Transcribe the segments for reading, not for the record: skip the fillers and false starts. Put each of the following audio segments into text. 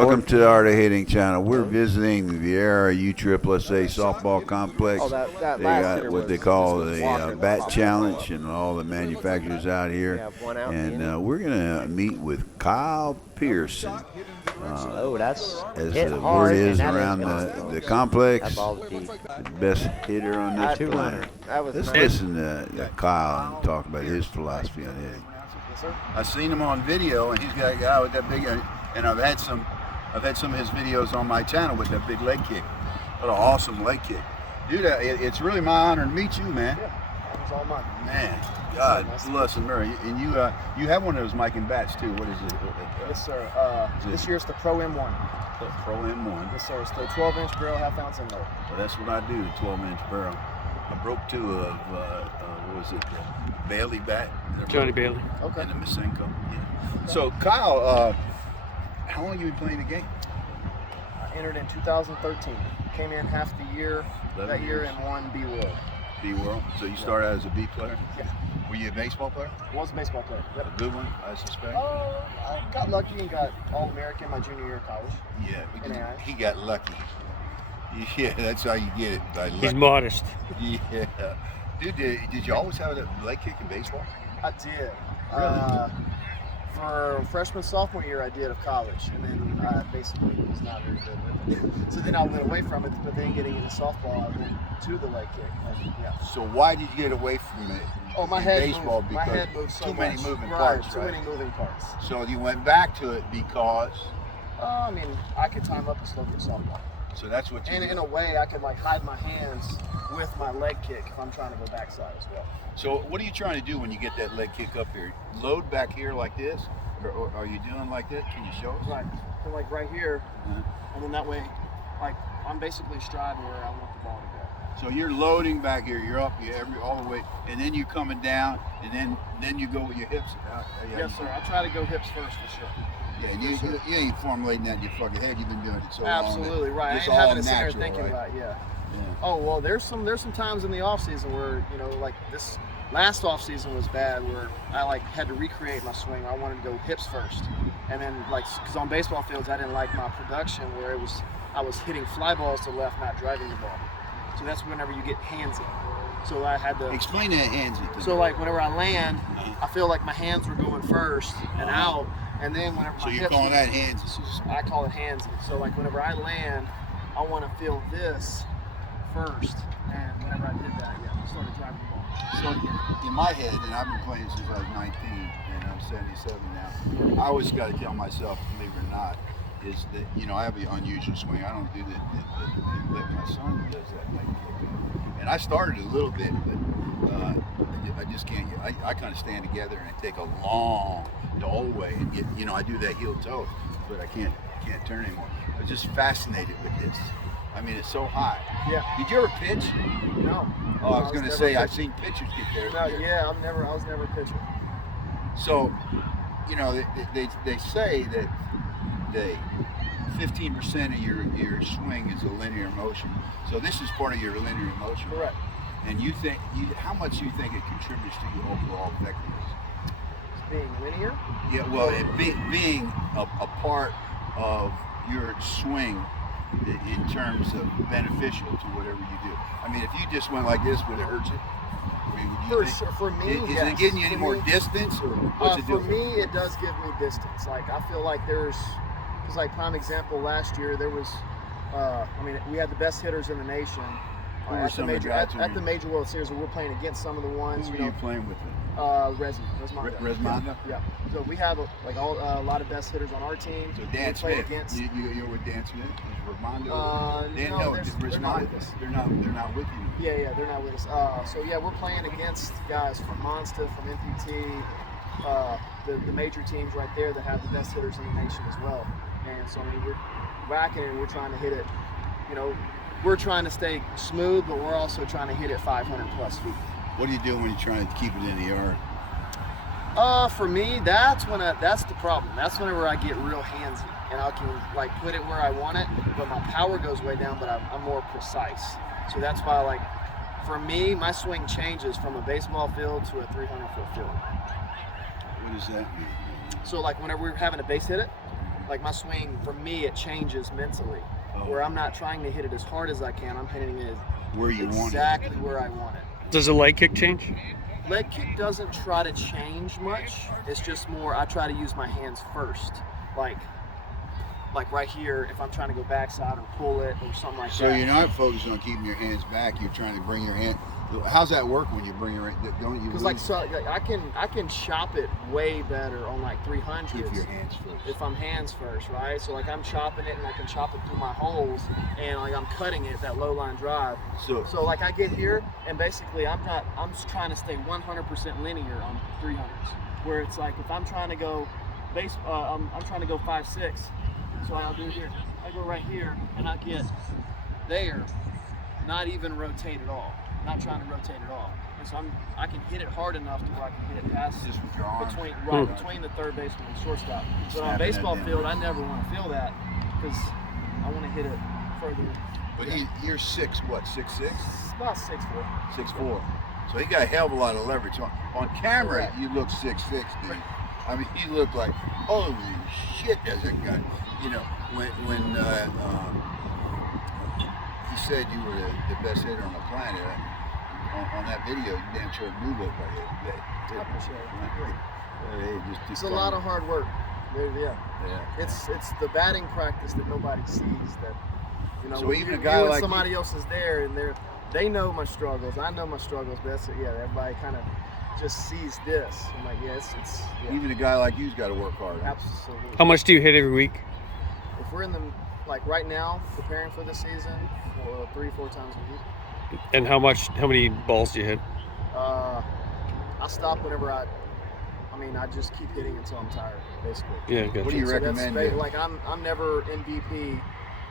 Welcome to the Art of Hitting channel. We're visiting the Vieira USSSA softball complex. They got what they call the bat challenge and all the manufacturers out here. And we're going to meet with Kyle Pearson. That's as hit the hard, word is and that around is the complex, that ball's deep. the best hitter on this planet. Let's listen to Kyle and talk about his philosophy on hitting. I've seen him on video, and he's got a guy with that big, and I've had some of his videos on my channel with that big leg kick. What an awesome leg kick, dude! It's really my honor to meet you, man. Yeah, that was all mine. Man, God bless America. And you have one of those Miken bats too. What is it? Yes, sir. This year's the Pro M1. Pro M1. Yes, sir. It's the 12-inch barrel, half-ounce inlet. Well, that's what I do. 12-inch barrel. I broke two of what was it? Bailey bat. Johnny Bailey. Okay. And the Misenko. Yeah. So Kyle, how long have you been playing the game? I entered in 2013. Came in half the year that year and won B World. B World. So you started out as a B player? Yeah. Were you a baseball player? I was a baseball player. Yep. A good one, I suspect. I got lucky and got All-American my junior year of college. Yeah, because he got lucky. Yeah, that's how you get it, by lucky. He's modest. Yeah. Dude, did you always have a leg kick in baseball? I did. Really? For freshman, sophomore year, I did of college, and then I basically was not very good with it. So then I went away from it, but then getting into softball, I went to the leg kick. And, yeah. So why did you get away from it? Oh, my in head baseball moved. because My head moved so too many much. moving Right, parts, too right? many moving parts. So you went back to it because. I mean, I could time up and slow kick softball. So that's what you. And did. in a way, I could like hide my hands with my leg kick if I'm trying to go backside as well. So what are you trying to do when you get that leg kick up here? Load back here like this, or are you doing like that? Can you show us? Right. So like right here, and then that way, like I'm basically striding where I want the ball to go. So you're loading back here. You're up, all the way, and then you're coming down, and then you go with your hips. Yes, sir. I try to go hips first for sure. Yeah, and you ain't formulating that in your fucking head. You've been doing it so Absolutely long. Right. I It's ain't all having to sit there natural, thinking right? about Yeah. Oh well, there's some times in the off season where like this last off season was bad where I like had to recreate my swing. I wanted to go hips first, and then like because on baseball fields I didn't like my production where I was hitting fly balls to left, not driving the ball. So that's whenever you get handsy. So I had to explain that handsy. So like whenever I land, I feel like my hands were going first and out, and then whenever my so you're hips calling that handsy. I call it handsy. So like whenever I land, I want to feel this first, and whenever I did that, I started driving the ball. So in my head, and I've been playing since I was 19, and I'm 77 now, I always got to tell myself, believe it or not, is that, I have an unusual swing. I don't do but my son does that leg kick. And I started a little bit, but I just can't I kind of stand together and take a long, the old way, and get, I do that heel toe, but I can't turn anymore. I'm just fascinated with this. I mean, it's so high. Yeah. Did you ever pitch? No. Oh, I was going to say, I've seen pitchers get there. No, yeah, I was never a pitcher. So, they say that 15% of your swing is a linear motion. So this is part of your linear motion. Correct. And how much do you think it contributes to your overall effectiveness? Being linear? Yeah, well, being a part of your swing in terms of beneficial to whatever you do. I mean, if you just went like this, would it hurt you? I mean, For me, is yes. it getting you any more distance, or what's it doing? For me, it does give me distance. Like I feel like because like prime example last year there was, we had the best hitters in the nation. At the major World Series, we were playing against some of the ones. Who were you playing with? Resmondo. Yeah. So we have a lot of best hitters on our team. So Dan Smith. You're with Dan Smith. Resmondo. They're not with us. They're not with you. Yeah, they're not with us. So yeah, we're playing against guys from Monster, from NPT, the major teams right there that have the best hitters in the nation as well. And so we're whacking and we're trying to hit it. We're trying to stay smooth, but we're also trying to hit it 500 plus feet. What do you do when you're trying to keep it in the yard? For me, that's the problem. That's whenever I get real handsy and I can like put it where I want it, but my power goes way down, but I'm more precise. So that's why for me, my swing changes from a baseball field to a 300-foot field. What does that mean? So like whenever we're having a base hit it, like my swing, for me, it changes mentally. Where I'm not trying to hit it as hard as I can. I'm hitting it where you want it. Exactly where I want it. Does the leg kick change? Leg kick doesn't try to change much. It's just more, I try to use my hands first. Like right here, if I'm trying to go backside or pull it or something like that. So you're not focusing on keeping your hands back. You're trying to bring your hand. How's that work when you bring your? Don't you? Because I can chop it way better on like 300s. If your hands first. If I'm hands first, right? So like I'm chopping it and I can chop it through my holes and like I'm cutting it that low line drive. So like I get here and basically I'm just trying to stay 100% linear on 300s. Where it's like if I'm trying to go I'm trying to go 5-6. So what I'll do here, I go right here and I get there, not even rotate at all. Not trying to rotate at all. And so I can hit it hard enough to where I can hit it past just with your arm. between the third baseman and shortstop. But on a baseball field, I never want to feel that because I want to hit it further. But you're 6'6"? About 6'4". 6'4". So he got a hell of a lot of leverage. On camera, Correct. you look 6'6", dude. I mean, he looked like, holy shit, that's a guy. You know, when he said you were the best hitter on the planet, on that video, you damn sure do look like it. I appreciate it. It's a lot of hard work. Yeah. Yeah. It's the batting practice that nobody sees. That So even a guy like somebody else is there and they know my struggles. I know my struggles, but everybody kind of just sees this. I'm like, it's even a guy like you's got to work hard. Absolutely. How much do you hit every week? If we're in the right now preparing for the season, 3-4 times a week. And how many balls do you hit? I stop whenever I just keep hitting until I'm tired, basically. Yeah, gotcha. What do you recommend? Like I'm never MVP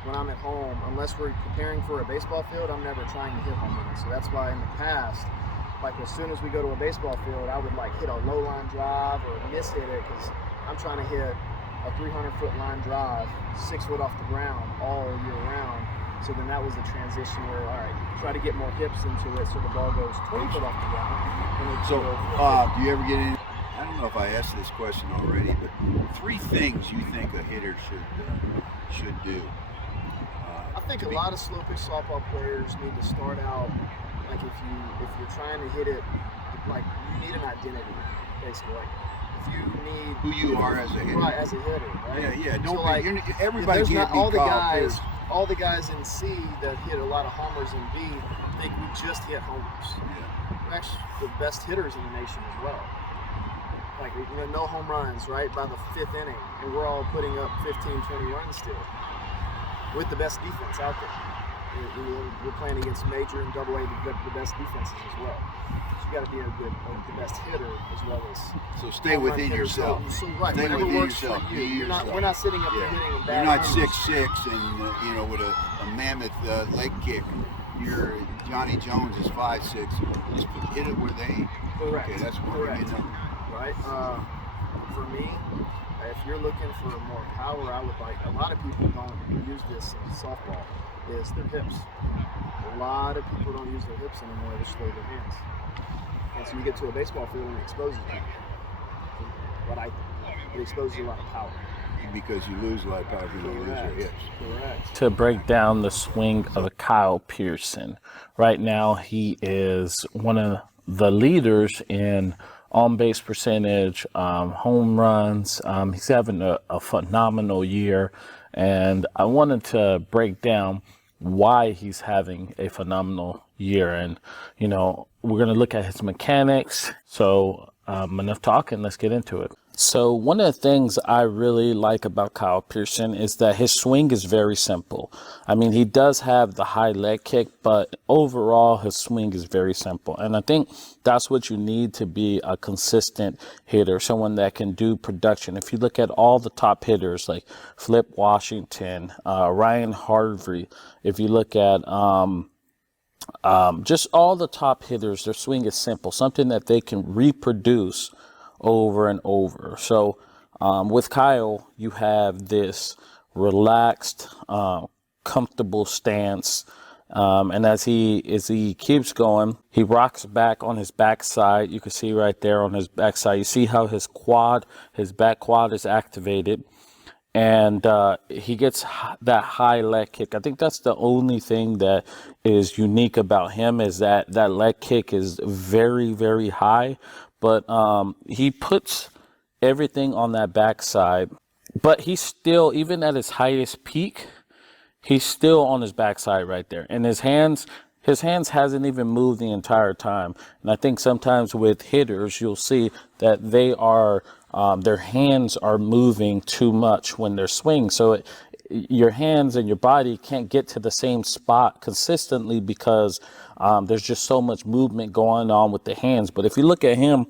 when I'm at home unless we're preparing for a baseball field. I'm never trying to hit home runs. So that's why in the past, like as soon as we go to a baseball field, I would like hit a low line drive or miss hit it because I'm trying to hit a 300-foot line drive, 6 foot off the ground all year round. So then that was the transition where, all right, try to get more hips into it so the ball goes 20 foot off the ground. So, do you ever get in? I don't know if I asked this question already, but 3 things you think a hitter should do. I think a lot of slow pitch softball players need to start out like if you're trying to hit it, like you need an identity, basically. Like if you need who you are as a hitter, right? As a hitter, right? Yeah. Don't so like everybody can't not be all the guys. Pearson. All the guys in C that hit a lot of homers in B think we just hit homers. Yeah. We're actually the best hitters in the nation as well. Like no home runs, right? By the 5th inning, and we're all putting up 15, 20 runs still with the best defense out there. We're playing against major and double A, the best defenses as well. So you got to be the best hitter as well as. So stay within yourself. So right, stay whatever within works yourself. for you. We're not sitting up there hitting a bad. You're not numbers. 6'6" and with a mammoth leg kick. You're Johnny Jones is 5'6". Just hit it where they. Correct. Okay, that's what correct. Right. For me, if you're looking for more power, I would like. A lot of people don't use this in softball. Is their hips. A lot of people don't use their hips anymore. They slow their hands. And so you get to a baseball field and it exposes you. What I think. It exposes you a lot of power. Because you lose a lot of power if you don't use your hips. Correct. To break down the swing of Kyle Pearson. Right now, he is one of the leaders in on-base percentage, home runs. He's having a phenomenal year. And I wanted to break down why he's having a phenomenal year. And, we're going to look at his mechanics. So enough talking, let's get into it. So one of the things I really like about Kyle Pearson is that his swing is very simple. I mean, he does have the high leg kick, but overall his swing is very simple. And I think that's what you need to be a consistent hitter, someone that can do production. If you look at all the top hitters like Flip Washington, Ryan Harvey, if you look at just all the top hitters, their swing is simple, something that they can reproduce over and over. So with Kyle, you have this relaxed, comfortable stance. And as he keeps going, he rocks back on his backside. You can see right there on his backside. You see how his back quad is activated. and he gets that high leg kick. I think that's the only thing that is unique about him, is that that leg kick is very, very high, but he puts everything on that backside. But he's still, even at his highest peak, he's still on his backside right there, and his hands hasn't even moved the entire time. And I think sometimes with hitters, you'll see that they are their hands are moving too much when they're swinging. So your hands and your body can't get to the same spot consistently because there's just so much movement going on with the hands. But if you look at him,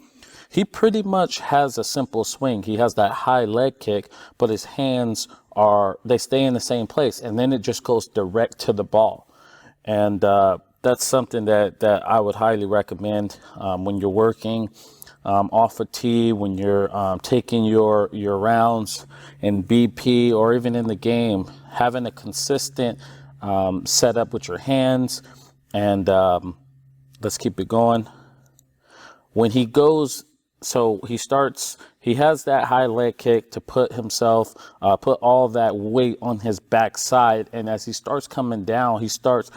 he pretty much has a simple swing. He has that high leg kick, but his hands they stay in the same place, and then it just goes direct to the ball. And that's something that I would highly recommend when you're working off a tee, when you're taking your rounds in BP or even in the game, having a consistent setup with your hands. And let's keep it going. When he goes, so he has that high leg kick to put all that weight on his backside. And as he starts coming down, he starts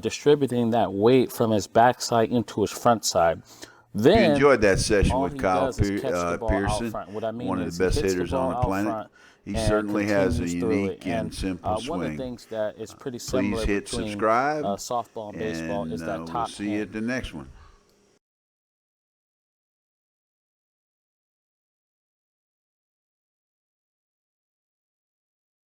distributing that weight from his backside into his front side. Then you enjoyed that session with he Kyle does is catch the ball out Pearson, front. What I mean one of is the best he hits hitters the ball on the out planet. front He and certainly has a continues through unique it. and simple swing. One of the things that is pretty Please similar hit between subscribe, softball and baseball is that we'll top see you hand. at the next one.